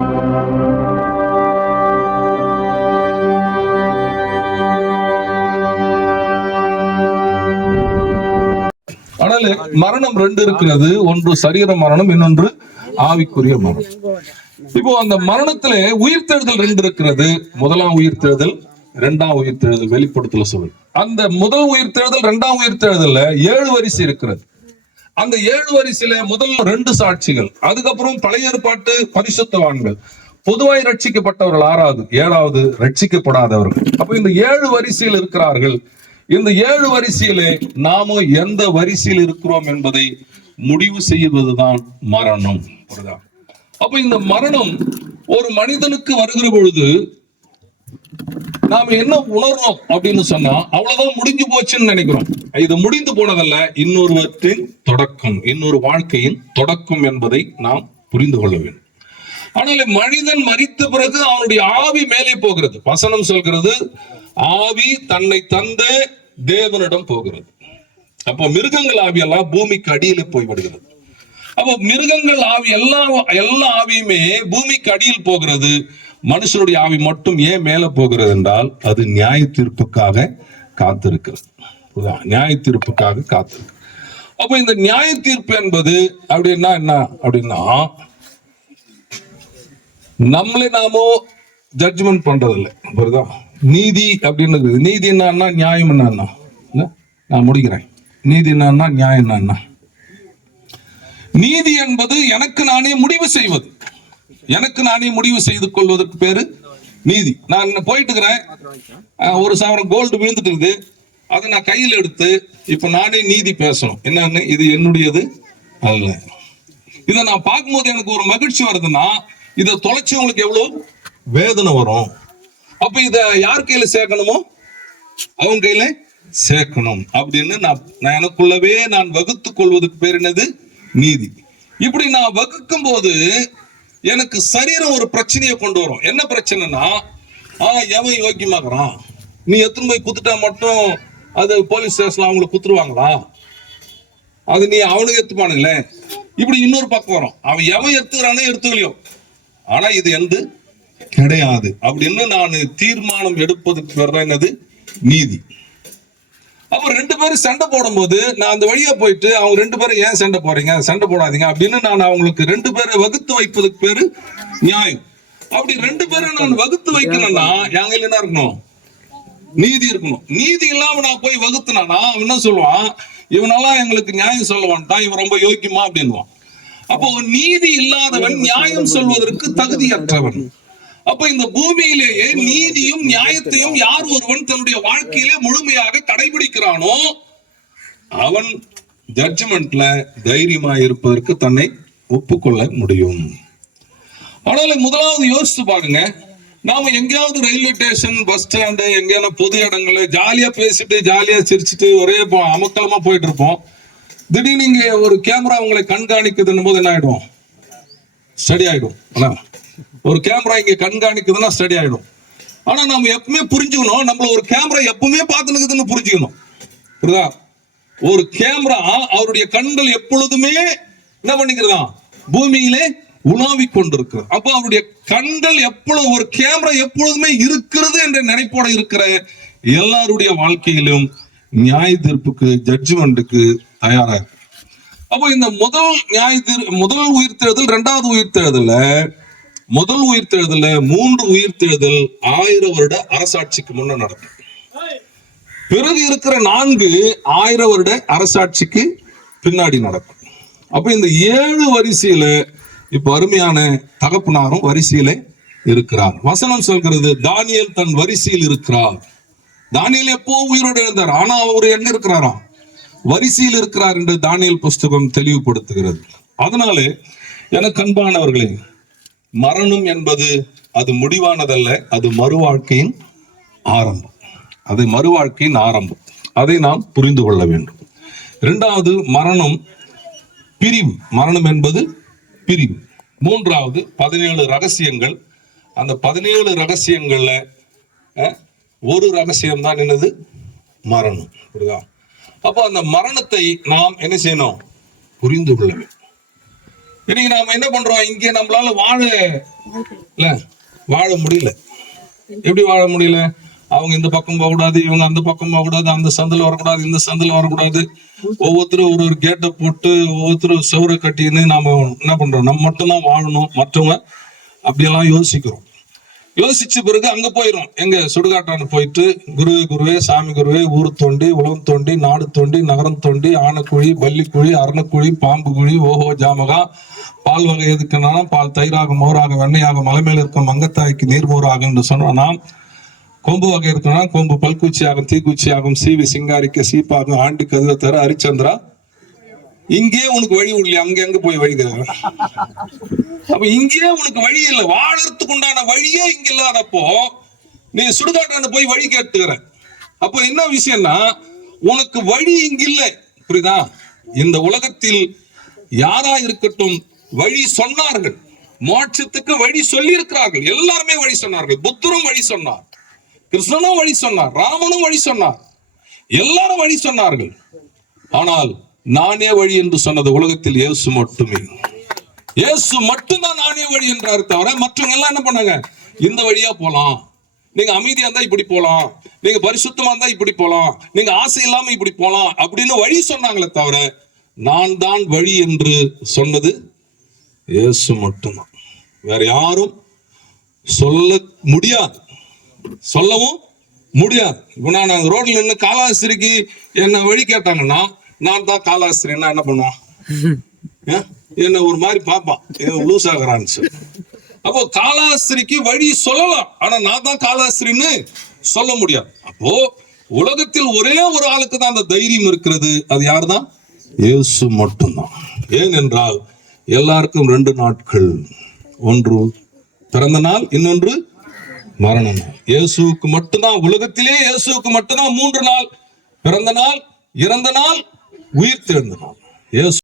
ஆனால் மரணம் ரெண்டு இருக்கிறது, ஒன்று சரீர மரணம், இன்னொன்று ஆவிக்குரிய மரணம். இப்போ அந்த மரணத்துல உயிர்த்தெழுதல் ரெண்டு இருக்கிறது. முதலாம் உயிர்த்தெழுதல், இரண்டாம் உயிர்த்தெழுதல். வெளிப்படுத்தல சொல்லு, அந்த முதல் உயிர்த்தெழுதல் இரண்டாம் உயிர்த்தெழுதல்ல 7 வரிசை இருக்கிறது. அந்த 7 வரிசையில முதல் 2 சாட்சிகள், அதுக்கப்புறம் பழைய ஏற்பாட்டு பரிசுத்தவான்கள், பொதுவாய் ரட்சிக்கப்பட்டவர்கள் 6வது, 7வது ரட்சிக்கப்படாதவர்கள். அப்ப இந்த 7 வரிசையில் இருக்கிறார்கள். இந்த 7 வரிசையிலே நாம எந்த வரிசையில் இருக்கிறோம் என்பதை முடிவு செய்வதுதான் மரணம். அப்ப இந்த மரணம் ஒரு மனிதனுக்கு வருகிற பொழுது நாம என்ன உணர்றோம் அப்படின்னு சொன்னா, அவ்வளவுதான் முடிஞ்சு போச்சுன்னு நினைக்கிறோம். இது முடிந்து போனதல்ல, இன்னொருவற்றின் தொடக்கம், இன்னொரு வாழ்க்கையின் தொடக்கம் என்பதை நாம் புரிந்து கொள்ள வேண்டும். ஆனால் மனிதன் மரித்த பிறகு அவனுடைய ஆவி மேலே போகிறது. வசனம் சொல்கிறது, ஆவி தன்னை தந்த தேவனிடம் போகிறது. அப்போ மிருகங்கள் ஆவி எல்லாம் பூமிக்கு அடியில போய் விடுகிறது. அப்போ மிருகங்கள் ஆவி எல்லா ஆவியுமே பூமிக்கு அடியில் போகிறது. மனுஷனுடைய ஆவி மட்டும் ஏன் மேல போகிறது என்றால், அது நியாய தீர்ப்புக்காக காத்திருக்கிறது. நியாய தீர்ப்புக்காக காத்திருக்கு. அப்ப இந்த நியாய தீர்ப்பு என்பது அப்படின்னா என்ன அப்படின்னா, நம்மளே நாமோ ஜட்ஜ்மெண்ட் பண்றதில்லை. புரியுதா? நீதி அப்படின்னு, நீதி என்னன்னா நியாயம் என்னன்னா, நான் முடிக்கிறேன். நீதி என்னன்னா நியாயம் என்னன்னா, நீதி என்பது எனக்கு நானே முடிவு செய்வது. எனக்கு நானே முடிவு செய்து கொள்வதற்கு பேரு நீதி. நான் போயிட்டு இருக்கிறேன், 1,000 கோல்டு விழுந்துட்டு இருக்குது, அதை நான் கையில் எடுத்து இப்ப நானே நீதி பேசணும். என்னன்னு, இது என்னுடையது அல்ல. இதை நான் பார்க்கும்போது எனக்கு ஒரு மகிழ்ச்சி வருதுன்னா, இதை தொலைச்சவங்களுக்கு எவ்வளவு வேதனை வரும். அப்ப இத யார் கையில சேர்க்கணுமோ அவங்க கையில சேர்க்கணும் அப்படின்னு நான் எனக்குள்ளவே நான் வகுத்துக் கொள்வதற்கு பேர் என்னது? நீதி. இப்படி நான் வகுக்கும் போது எனக்கு சரீரம் ஒரு பிரச்சனையை கொண்டு வரும். என்ன பிரச்சனைனா, எவன் யோக்கியமாகறான், நீ எத்தனை போய் குத்துட்டா மட்டும் அது போலீஸ் ஸ்டேஷன்ல அவங்களை குத்துருவாங்களா, அது நீ அவனுக்கு எடுத்துப்பானுங்களே, இப்படி இன்னொரு பக்கம் வரும். அவன் எவன் எடுத்துக்கிறானே எடுத்துக்கலையோ, ஆனா இது எந்த கிடையாது அப்படின்னு நான் தீர்மானம் எடுப்பதுக்கு பேர் தான் என்னது? நீதி. அப்ப 2 பேரும் சண்டை போடும் போது நான் அந்த வழியா போயிட்டு, அவங்க 2 பேரும் ஏன் சண்டை போறீங்க, சண்டை போடாதீங்க அப்படின்னு நான் அவங்களுக்கு 2 பேரை வகுத்து வைப்பதுக்கு பேரு நியாயம். அப்படி 2 பேரை நான் வகுத்து வைக்கணும்னா என் கையில என்ன இருக்கணும்? நீதி இருக்கணும். நீதி இல்லாம நான் போய் வகுத்துனா அவன் என்ன சொல்லுவான், இவனெல்லாம் எங்களுக்கு நியாயம் சொல்ல வேண்டாம், இவன் ரொம்ப யோக்கியமா அப்படின்னுவான். அப்போ நீதி இல்லாதவன் நியாயம் சொல்வதற்கு தகுதியற்றவன். அப்ப இந்த பூமியிலேயே நீதியும் நியாயத்தையும் யார் ஒருவன் தன்னுடைய வாழ்க்கையிலே முழுமையாக கடைபிடிக்கிறானோ அவன் ஜட்ஜ்மெண்ட்ல தைரியமா இருப்பதற்கு தன்னை ஒப்புக்கொள்ள முடியும். ஆனால் முதலாவது யோசிச்சு பாருங்க, நாம எங்கேயாவது ரயில்வே ஸ்டேஷன், பஸ் ஸ்டாண்டு, எங்கேயான பொது இடங்கள்ல ஜாலியா பேசிட்டு ஜாலியா சிரிச்சுட்டு ஒரே அமக்கலமா போயிட்டு இருப்போம். திடீர்னு இங்க ஒரு கேமரா உங்களை கண்காணிக்குதுன்னு போது என்ன ஆயிடும்? ஸ்டடி ஆயிடும். ஒரு கேமரா இங்க கண்காணிக்குதுன்னா ஸ்டடி ஆயிடும். ஆனா நம்ம எப்பவுமே புரிஞ்சுக்கணும், நம்மள ஒரு கேமரா எப்பவுமே பார்த்துனுக்குதுன்னு புரிஞ்சுக்கணும். புரியுதா? ஒரு கேமரா அவருடைய கண்கள் எப்பொழுதுமே என்ன பண்ணிக்கிறதா? பூமியிலே உலாவிக் கொண்டிருக்கிறது. அப்ப அவருடைய கண்கள் எப்பொழுது, ஒரு கேமரா எப்பொழுதுமே இருக்கிறது என்ற நினைப்போட இருக்கிற எல்லாருடைய வாழ்க்கையிலும் நியாய தீர்ப்புக்கு, ஜட்ஜ்மெண்ட்டுக்கு தயாராக. அப்போ இந்த முதல் உயிர்த்தெழுதல், 2வது உயிர்த்தெழுதல்ல, முதல் உயிர்த்தெழுதல்ல 3 உயிர்த்தெழுதல் 1000 வருட அரசாட்சிக்கு முன்ன நடக்கும். பிறகு இருக்கிற 4 1000 வருட அரசாட்சிக்கு பின்னாடி நடக்கும். அப்ப இந்த 7 வரிசையில இப்ப அருமையான தகப்பனாரும் வரிசையில இருக்கிறார். வசனம் சொல்கிறது, தானியேல் தன் வரிசையில் இருக்கிறார். தானியேல் எப்போ உயிரோடு எழுந்தார், ஆனா அவர் எங்க இருக்கிறாராம்? வரிசையில் இருக்கிறார் என்று தானியேல் புஸ்தகம் தெளிவுபடுத்துகிறது. அதனாலே எனக்கு அன்பானவர்களே, மரணம் என்பது அது முடிவானதல்ல, அது மறுவாழ்க்கையின் ஆரம்பம். அது மறுவாழ்க்கையின் ஆரம்பம். அதை நாம் புரிந்து கொள்ள வேண்டும். 2வது, மரணம் பிரிவு. மரணம் என்பது பிரிவு. 3வது 17 ரகசியங்கள். அந்த 17 ரகசியங்கள்ல ஒரு ரகசியம் தான் என்னது? மரணம். புரியுதா? அப்போ அந்த மரணத்தை நாம் என்ன செய்யணும்? புரிந்து கொள்ள வேண்டும். இன்னைக்கு நாம என்ன பண்றோம், இங்க நம்மளால வாழ முடியல. எப்படி வாழ முடியல? அவங்க இந்த பக்கம் போக கூடாது, இவங்க அந்த பக்கம் போக கூடாது, அந்த சந்தில வரக்கூடாது, இந்த சந்தில வரக்கூடாது. ஒவ்வொருத்தரும் ஒரு கேட்டை போட்டு ஒவ்வொருத்தரும் செவரை கட்டின்னு நாம என்ன பண்றோம், நம்ம மட்டும்தான் வாழணும், மற்றவங்க அப்படியெல்லாம் யோசிக்கிறோம். யோசிச்ச பிறகு அங்க போயிடும், எங்க சுடுகாட்டான போயிட்டு குருவே குருவே, சாமி குருவே, ஊர் தோண்டி, உலகம் தோண்டி, நாடு தோண்டி, நகரம் தோண்டி, ஆனக்குழி, பல்லிக்குழி, அரணக்குழி, பாம்பு குழி, ஓஹோ ஜாமகா, பால் வகை எதுக்குன்னா பால் தயிராக, மோராக, வெண்ணையாக, மலை மேல இருக்கும் மங்கத்தாய்க்கு நீர்மோராக என்று சொன்னா, கொம்பு வகை இருக்குன்னா கொம்பு பல்கூச்சியாகும், தீக்குச்சியாகும், சீவி சிங்காரிக்க சீப்பாகும், ஆண்டி கதுவை தர ஹரிச்சந்திரா, இங்கே உனக்கு வழி இல்லையா, அங்க போய் வழி தர. அப்ப இங்கே உனக்கு வழி இல்லை, வாழறதுக்கு உண்டான வழியே இங்க இல்லாதப்போ நீ சுடுகாட்டான போய் வழி கேட்டுக்கிற. அப்போ என்ன விஷயம்னா, உனக்கு வழி இங்க இல்லை. புரியுதா? இந்த உலகத்தில் யாரா இருக்கட்டும் வழி சொன்னார்கள், மோட்சத்துக்கு வழி சொல்லி இருக்கிறார்கள். எல்லாருமே வழி சொன்னார்கள். புத்தரும் வழி சொன்னார், கிருஷ்ணனும் வழி சொன்னார், ராமனும் வழி சொன்னார், எல்லாரும் வழி சொன்னார்கள். ஆனால் நானே வழி என்று சொன்னது உலகத்தில் இயேசு மட்டுமே. இயேசு மட்டும்தான் நானே வழி என்றாரு தவிர மற்றவங்க எல்லாம் என்ன பண்ணாங்க, இந்த வழியா போலாம், நீங்க அமைதியா இருந்தா இப்படி போலாம், நீங்க பரிசுத்தமா இருந்தா இப்படி போலாம், நீங்க ஆசை இல்லாம இப்படி போலாம் அப்படின்னு வழி சொன்னாங்களே தவிர நான் தான் வழி என்று சொன்னது இயேசு மட்டும்தான். வேற யாரும் சொல்ல முடியாது, சொல்லவும் முடியாது. இப்ப நான் ரோட்ல நின்று காலாஸ்திரிக்கு என்ன வழி கேட்டாங்கன்னா, நான் தான் காலாஸ்திரின்னா என்ன பண்ணுவான், என்ன ஒரு மாதிரி பாப்பான், லூஸ் ஆகிறான்னு சொல்லி. அப்போ காலாஸ்திரிக்கு வழி சொல்லலாம், ஆனா நான் தான் காலாஸ்திரின்னு சொல்ல முடியாது. அப்போ உலகத்தில் ஒரே ஒரு ஆளுக்கு தான் அந்த தைரியம் இருக்கிறது. அது யாருதான்? இயேசு மட்டும்தான். ஏனென்றால் எல்லாருக்கும் 2 நாட்கள், ஒன்று பிறந்த நாள், இன்னொன்று மரண நாள். இயேசுவுக்கு மட்டும்தான், உலகத்திலே இயேசுவுக்கு மட்டும்தான் 3 நாள்: பிறந்த நாள், இறந்த நாள், உயிர் தெழுந்த நாள். இயேசு